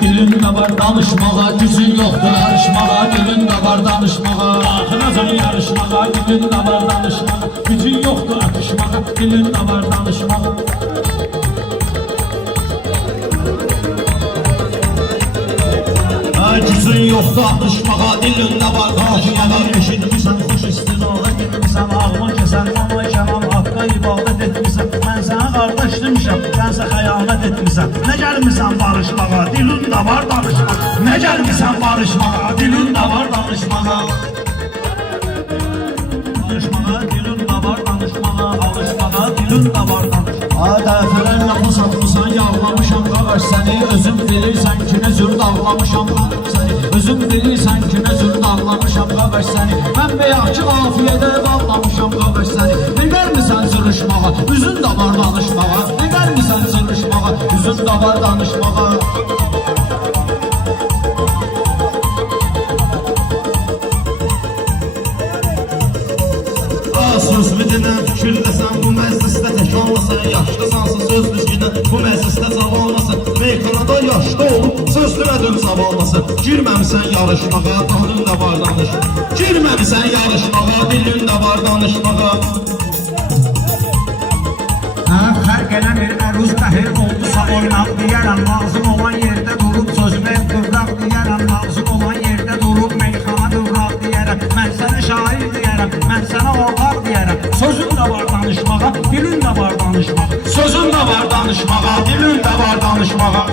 Dilin de var danışmağa, gücün yoktur yarışmağa. Dilin de var danışmağa, axınacan yarışmağa. Dilin de var danışmağa, gücün yoktur atışmağa. Dilin de var danışmağa. Gücün yoktur atışmağa, dilin de var danışmağa. Eşitmişsən, xoş istinağa getmişsən, ağma kəsən, ama kəlam haqqa ibadət etmişsən. Mən sənə qardaş demişəm, sənsə xəyanət etmişsən. Nə gəlmişsən barışmağa, dilin də var danışmağa. Nə gəlmişsən barışmağa, dilin də var danışmağa. Danışmağa, dilin də var danışmağa. Alışmağa, dilin də var danışmağa. Dəfələr lafı satmışsan, yağlamışam qağaş səni. Özüm bilirsən ki, nə cür dağlamışam səni. Özüm bilirsən ki, nə cür dağlamışam qağaş səni. Mən beyaqçı qafiyədə bağlamışam qağaş səni. Neqər misən cırışmağa, üzün də var danışmağa. Neqər misən cırışmağa, üzün də var danışmağa. Sözlü dinən fikirləsən, bu məclisdə tək olmasın. Yaşlısansı sözlü dinən, bu məclisdə cavanlasın. Meyxanada yaşlı olub, sözlü mədim zavallasın. Girməmsən yarışmağa, dilin də var danışmağa. Girməmsən yarışmağa, dilin də var danışmağa. Fərq eləmir, əruz təhir oldusa oynaq deyərəm. Lazım olan yerdə durub, sözümə qıvraq deyərəm. Lazım olan yerdə durub, meyxana qıvraq deyərəm. Mən sənə şair deyərəm, mən sənə oğar deyərəm. Sözün də var danışmağa, dilin də var danışmağa. Sözün də var danışmağa, dilin də var danışmağa.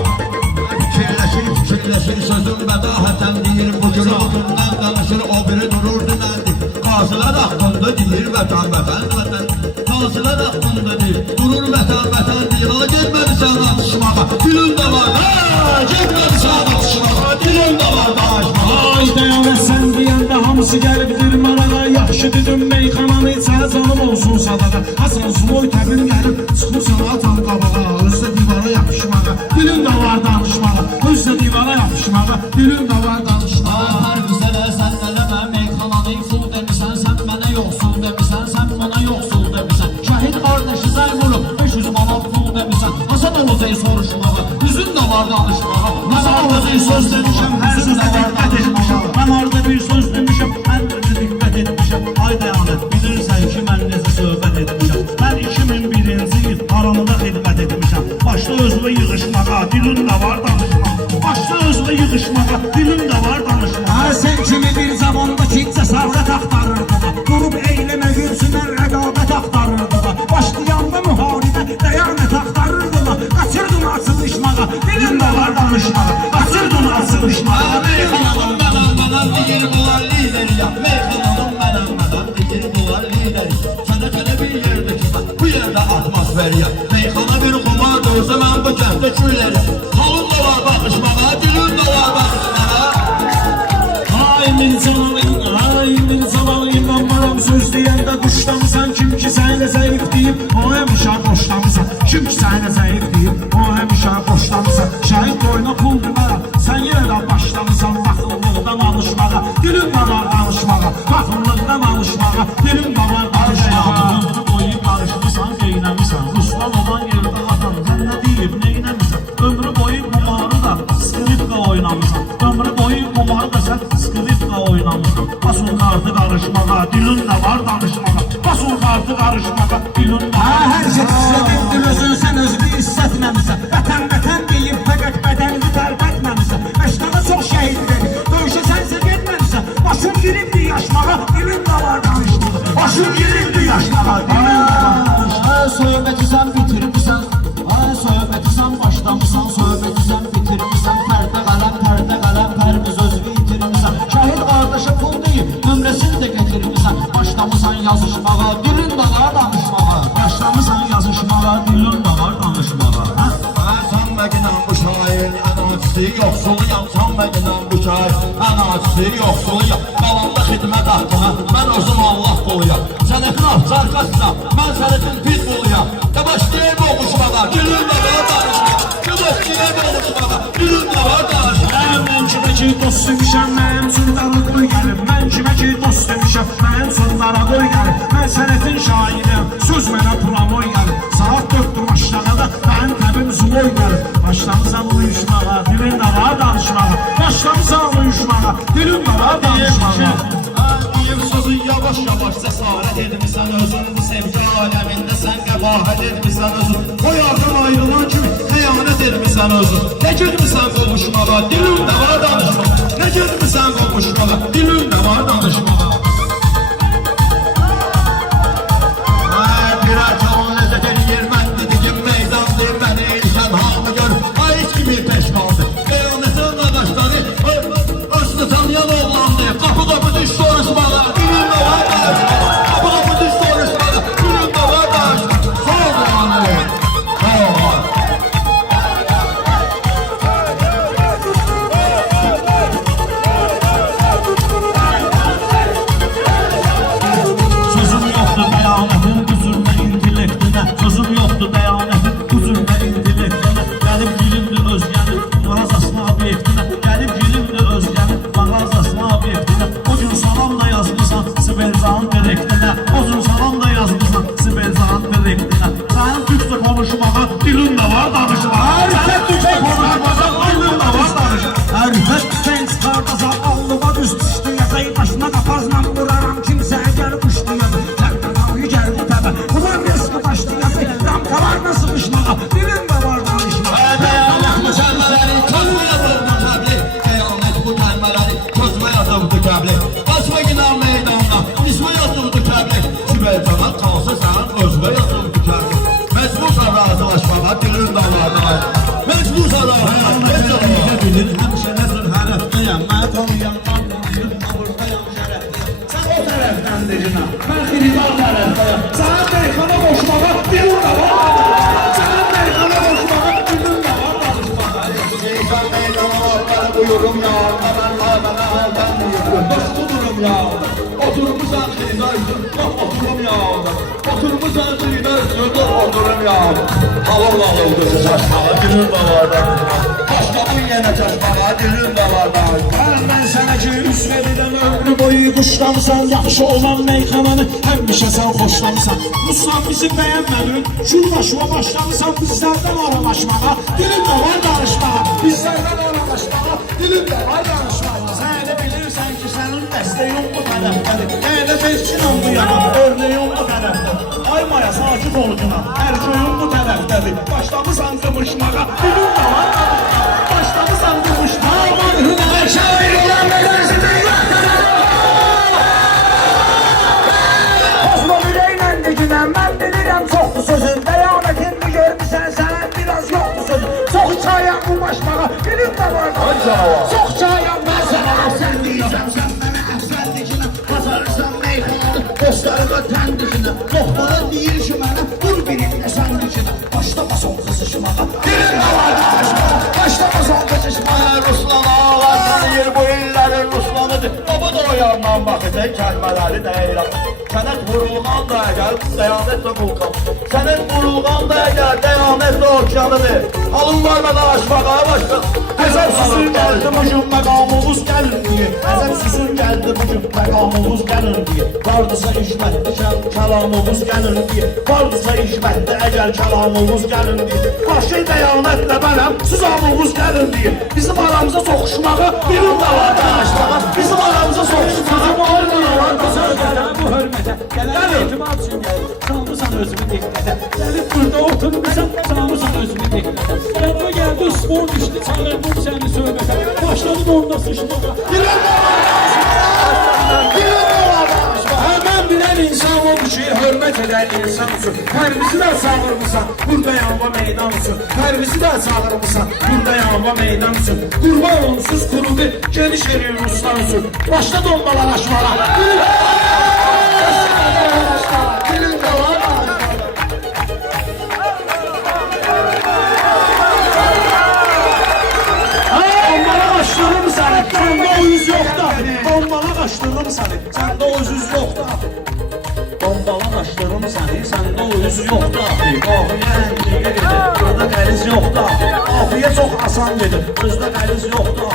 Fikirləşir, sözün bədahətən deyir. Bu gün oturdan danışır, o biri durur dinəndir. Qazılar haqqında deyir, vətən, vətən, vətən. Qazılar haqqında deyir, durur vətən, vətən deyir. Ha, getməlisən atışmağa, dilin də var. Ha, getməlisən atışmağa, dilin də var danışmağa. Ay dayanır sən deyəndə hamısı gəlibdir marağa. Yaxşı dedim meyxananı içə canım olsun sadağa. Hasan Suloy təbin gəlib çıxmışsan atan qabağa. Özdə divara yapışmağa, dilin də var danışmağa. Özdə divara yapışmağa, dilin də var danışmağa. Hər güzələ sən eləmə, meyxananı full demisən. Sən mənə yoxsul demisən, sən bana yoxsul demisən. Şəhid qardaşı zəl vurub, 500 manat pul demisən. Hasan olacaq soruşmağa, üzün də var danışmağa. Hasan olacaq söz demişəm, hər sözə diqqət etmişəm. Mən orada bir söz demişəm, hər sözə diqqət etmişəm. Ay dayanır, bilirsən ki, mən necə söhbət etmişəm. Mən 2001-ci il aramında xidmət etmişəm. Başda özümə yığışmağa, dilin də var danışmağa. Başda özümə yığışmağa, dilin də var danışmağa. Sən kimi bir zamandakı cəsarət axtarırdı. Durub eyləmə gülsünlər, rəqabət axtarırdı. Başlayanda müharibə, dəyanət axtarırdı. Qaçırdın açılışmağa, dilin də var danışmağa. Qaçırdın açılışmağa. Meyxananın mənəm deyir, bunlar lideri ya. Meyxananın mənəm deyir, bunlar lideri. Sənə tələ bir yerdə ki, bu yerdə atmosfer ya. Meyxana bir xumar dövsə, mən bu kənddə külləri. Halım da var baxışmağa, dilin də var baxışmağa. Ay Mirzalan, inanmaram söz deyəndə quşlamısan. Kim ki sənə zəif deyib, o həmişə boşlamısan. Kim ki sənə zəif deyib, o həmişə boşlamısan. Şəhid boyuna pul demərə, sən yenə də başlamısan. Baxımlıqdan alışmağa, dilin də var danışmağa. Baxımlıqdan alışmağa, dilin də var danışmağa. Ömrü boyu qarışmışsan, qeynəmişsən. Ruslan olan yerdə atan, sən nə deyib, neynəmişsən. Ömrü boyu qumarı da skripka oynamışsan. Ömrü boyu qumarı da sən skripka oynamışsan. Basın kartı qarışmağa, dilin də var danışmağa. Basın kartı qarışmağa, dilin də var. Hər şey istədin, özün sən özünü hissetməmişsən. Vətən, vətən deyib, fəqət bədənini tərk etməmişsən. Məşqədə çox şəhid verir, döyüşə sənsə getməmişsən. Başın giribdir yaşmağa, dilin də var danışmağa. Başın giribdir yaşmağa, dilin də var danışmağa. Söhbəti sən bitirmişsən, söhbəti sən başlamışsan. Söhbəti sən bitirmişsən, pərdə qələm, pərmiz özünü itirmişsən. Şəhid qardaşa pul deyib, nömrəsini də getirmişsən. Başlamışsan yazışmağa, dilin də var danışmağa. Başlamısan yazışmağa, dilin də var danışmağa. Sən məqinən bu şair, ən acısı yoxsuluyam. Sən məqinən bu şair, ən acısı yoxsuluyam. Qalanda xidmət haqqına, mən özüm Allah qoluyam. Sənətin arxasına, mən sənətin pis qoluyam. Başlayayım oxuşmağa, dilin də var danışmağa. Başlayayım oxuşmağa, dilin də var danışmağa. Mən kimə ki dost demişəm, mənim sırdarlı qoy gəlib. Mən kimə ki dost demişəm, mənim sırlara qoy gəlib. Mən sənətin şairim, söz mənə pulamoy gəlib. Saat 4'dür aşağıda, mənim təbim zuloy gəlib. Başlamısan uyuşmağa, dilin də var başlamısan uyuşmağa, dilin də var danışmağa. Deyim sözü yavaş yavaş cəsarət etmisən özün, bu sevgi aləmində sən qəbahət etmisən özün. O yardan ayrılan kimi xəyanət etmisən özün. Nə girmisən qovuşmağa, dilin də var danışmağa. Nə girmisən qovuşmağa, dilin də var danışmağa. Birer kavun lezzet eləyir, mən dedigim meydandır, məni ilkən hamı gör. Ay heç kimi peş qaldı, qeyamətin qardaşları, özünü tanıyan oğlandı. Qapı düş soruşmağa, dilin də var danışmağa. Qapı düş soruşmağa, dilin də var danışmağa. Sağ ol anı, sağ ol. Sözüm yoxdur bəyanətin qüzürünə, intellektinə. Sözüm yoxdur bəyanətin qüzürünə, intellektinə. Gəlib girimdir özgənin mağazasına, obyektinə. Gəlib girimdir özgənin mağazasına, obyektinə. O gün salam da yazmışsan Sibelzanın direktinə. O gün salam da yazmışsan Sibelzanın direktinə. Sənin Türkçə konuşmağa dilin də var danışmağa. Sənin Türkçə konuşmağa dilin də var danışmağa. Hərifət tüfəng çıxardasa allıma düz düşdü. Yatay başına qapazla vuraram kimsəyə gəlib uçduyadı. Tərqəqayı gəldi təbə. Ulan riski başlayadı. Ramkalarla sıvışmağa dilin də var danışmağa. Qəyanət bu kəlmələri közmə yazıldı kəbli. Qəyanət bu kəlmələri közmə yazıldı kəbli. Qaçma günah meydanına, ismə yazıldı kəbli. Sibelcana qalsa sənin özmə yazıldı kəbli. Məcbursan razılaşmağa, dilin də var danışmağa. Məcbursan razılaşmağa, bilir həmişə nəzir hərəfdəyəm. Mən tanıyan anlayır, aburdayam şərəfdəyəm. Sən o tərəfdən deyinə, mən xiridan tərəfdəyəm. Sənin meyxana qoşmağa dilin də var. Sənin meyxana qoşmağa dilin də var danışmağa. Şeytan meydana varları buyurum ya, mən haldan buyurum. Oturum ya, oturmuşsan xidar üçün, yox oturum ya. Oturmuşsan xidar üçün, yox oturum ya. Halal oldu çaşmağa, dilin də var danışmağa. Başqabın yenə çaşmağa, dilin də var danışmağa. Mən sənə ki, üst verirəm ömrü boyu quşlamısan. Yaxşı olan meyxananı həmişə sən xoşlamısan. Muslan bizi bəyənmədin, şurbaşıma başlamısan. Bizlərdən aralaşmağa, dilin də var danışmağa. Bizlərdən aralaşmağa, dilin də var danışmağa. Sən elə bilirsən ki, sənin dəstəyin bu tərəfdədir. Elə tezkinan bu yana, örneğin bu tərəfdədir. Ay maya, sakit ol günah, hər köyün bu tərəfdədir. Başlamısan qımışmağa, dilin də var danışmağa. Başlamısan qımışmağa, hünər şair olan mədərsidir. Osman ürəklə diginəm, mən bilirəm çoxdur sözün. Qəyanətini görmüsən, sənə biraz yoxdur sözün. Çox çayam bu başmağa, dilim də var da. Çox çayam mən sənə əhsən deyəcəm, sən mənə əhsən diginəm. Qazarırsan meyxananı, dostlarıma tən diginəm. Loxmana deyir ki mənə, dur birində sən diginəm. Başlama son qızışmağa, dilim də var da. Başlama son qızışmağa. Ruslan ağlar tanıyır bu illərin Ruslanıdır. Baba da o yandan baxacaq kəlmələri deyirəm. Sənət vurulğan da əgər dəyanət də vulkan. Sənət vurulğan da əgər dəyanət də okyanıdır. Halın var mənə aşmağa başqa. Əzəbsizin gəldi bugün məqamımız gəlin diye. Əzəbsizin gəldi bugün məqamımız gəlin diye. Vardısa hikmətli kəlamımız gəlin diye. Vardısa hikmətli əgər kəlamımız gəlin diye. Başı dəyanətlə bənəm, sizamımız gəlin diye. Bizim aramıza soxuşmağa, bilim də var danışmağa. Bizim aramıza soxuşmağa, bilim də var danışmağa. Bu hörmətə, gələn etimat üçün gəlir. Salmısan özümü diqqətə. Gəlib burada oturmuşsan, salmısan özümü diqqətə. Yanıma gəldi, spor düşdü, çağırdım səni söhbətə. Başladım orada sıçmağa. Mən bilən insan odur ki, hörmət edər insan üçün. Pərvizi də çağırmışsan, burada yanma meydan üçün. Pərvizi də çağırmışsan, burada yanma meydan üçün. Qurban onsuz kurubu, geniş eləyir Ruslan üçün. Başla dombalaşmağa. Dilin də var. Onlara qaçdırırım səni, səndə o yüz yoxdur. Onlara qaçdırırım səni, səndə o yüz yoxdur. Bombala qaşlarım səni, səndə o yüz yoxdur. Afiyə həndiyə gedir, burada qəliz yoxdur. Afiyə çox asan gedir. Özdə qəliz yoxdur.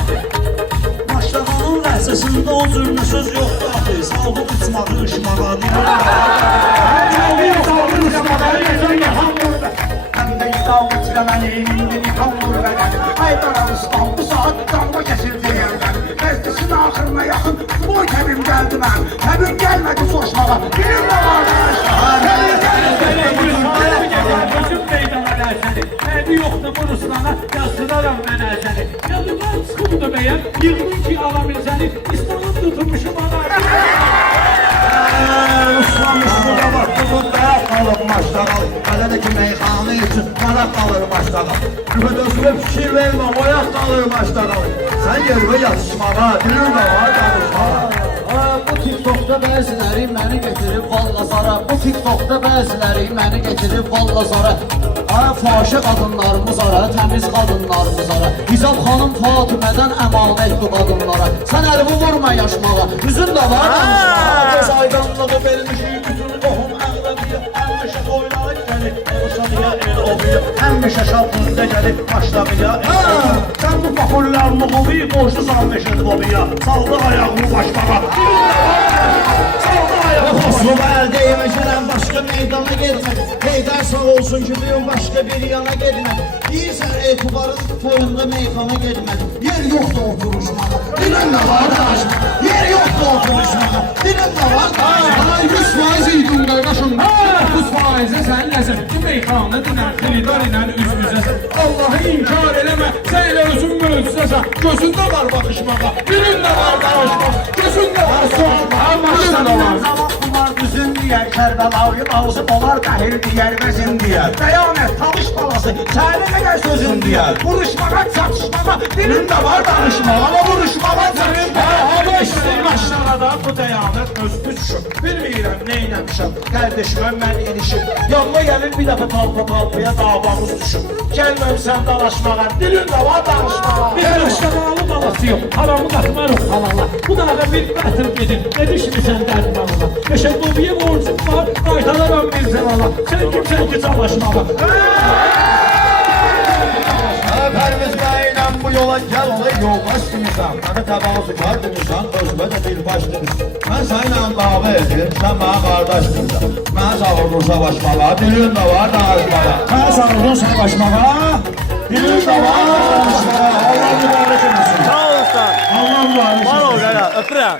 Başlağanın ləhzəsində o cürünə söz yoxdur. Saldı uçmağı, ışmağa, dilir. Həm də yıqaldı çiləməni, indi nikan vur vərəm. Ay qaravustan, bu saat qanma kəsir deyəm. mən. Həbib gəlmədi soruşmağa, dilim də var danışmağa. Gözüm meydana versəni. Nəbi yoxdur bu Ruslana, yazdıraram mən əzəni. Yazıqlar çıxımdı bəyəm, yığdım ki alamin səni, İslam'ın tutmuşum ana. Ruslanmışlığa bak, bu dayak kalır maçlara. Hele de ki meyhanı için dayak kalır maçlara. Rüfet Özgür'e fikir verme, oyak kalır maçlara. Sen yerine yatışmağa, dilin de var danışmağa. Bu TikTok'da bəziləri məni getirib valla zara. Bu TikTok'da bəziləri məni getirib valla zara. Fahişə qadınlarımız ara, təmiz qadınlarımız ara. Hicab xanım Fatimədən əmanət bu qadınlara. Sən əlimi vurma yaşmağa, üzün də var danışmağa. Göz aydınlığı vermişik bütün tohum əqrəbiyə. Həmişə oylayıb gəlib, Rusaniya el obuya. Həmişə şadlığında gəlib, başlamaya el obuya. Sən bu popullarlığı borçlusan meşin lobiya. Saldı ayağını başmağa. Saldı ayağını Xoşluq əldə yemişələm, başqa meydana getmək. Heydər sağ olsun ki, bugün başqa bir yana getmək. Deyirsən, etibarın toyunda meyxana getmək. Yer yoxdur oturuşmağa, dilin də var danışmağa. Yer yoxdur oturuşmağa, dilin də var danışmağa. 100% idun qardaşım, 9% sən nəsən? Ki meyxanı dinən, xilidar ilə üz-üzəsən. Allahı inkar eləmə, sən elə özün möcüzəsən. Gözündə var baxışmağa, dilində var danışmağa. Gözündə var soruşmağa, başında var. Zaman bunlar düzün deyər, Kərbəlayı lazım olar qəhir deyər, vəzin deyər. Qəyanət, talış balası, sənin qədər sözün deyər. Vuruşmağa, çatışmağa, dilin də var danışmağa, ama vuruşmağa, çatışmağa. Hava işləyir aşağıda bu dəyanət özü düşüm. Bilmirəm neynəmişəm, qardeşimə mən ilişim. Yanına gəlir bir dəfə talpa-talpaya davamız düşüm. Gəlməmsən danışmağa, dilin də var danışmağa. Bir aşağılı balası yox, haramı qatmarıq halala. Bu da bir qətr gedin, ne düşmüsən dərmanına. Yaşadıbiyə borcum var, qaytalaram bir zəvala. Sən kimsən ki çalışmağa. Pərviz bəylə bu yola gəl ola yoldaş demisən. Mənə təbağızı kar demisən, özümə də bir baş demisən. Mən sənlə dava edir, sən mənə qardaş demisən. Mənə çağırdın savaşmağa, dilin də var danışmağa. Mənə sarıldın savaşmağa, dilin də var danışmağa. Allah mübarək etsin. Sağ ol usta. Allah mübarək etsin. Var ol qaya, öpürəm.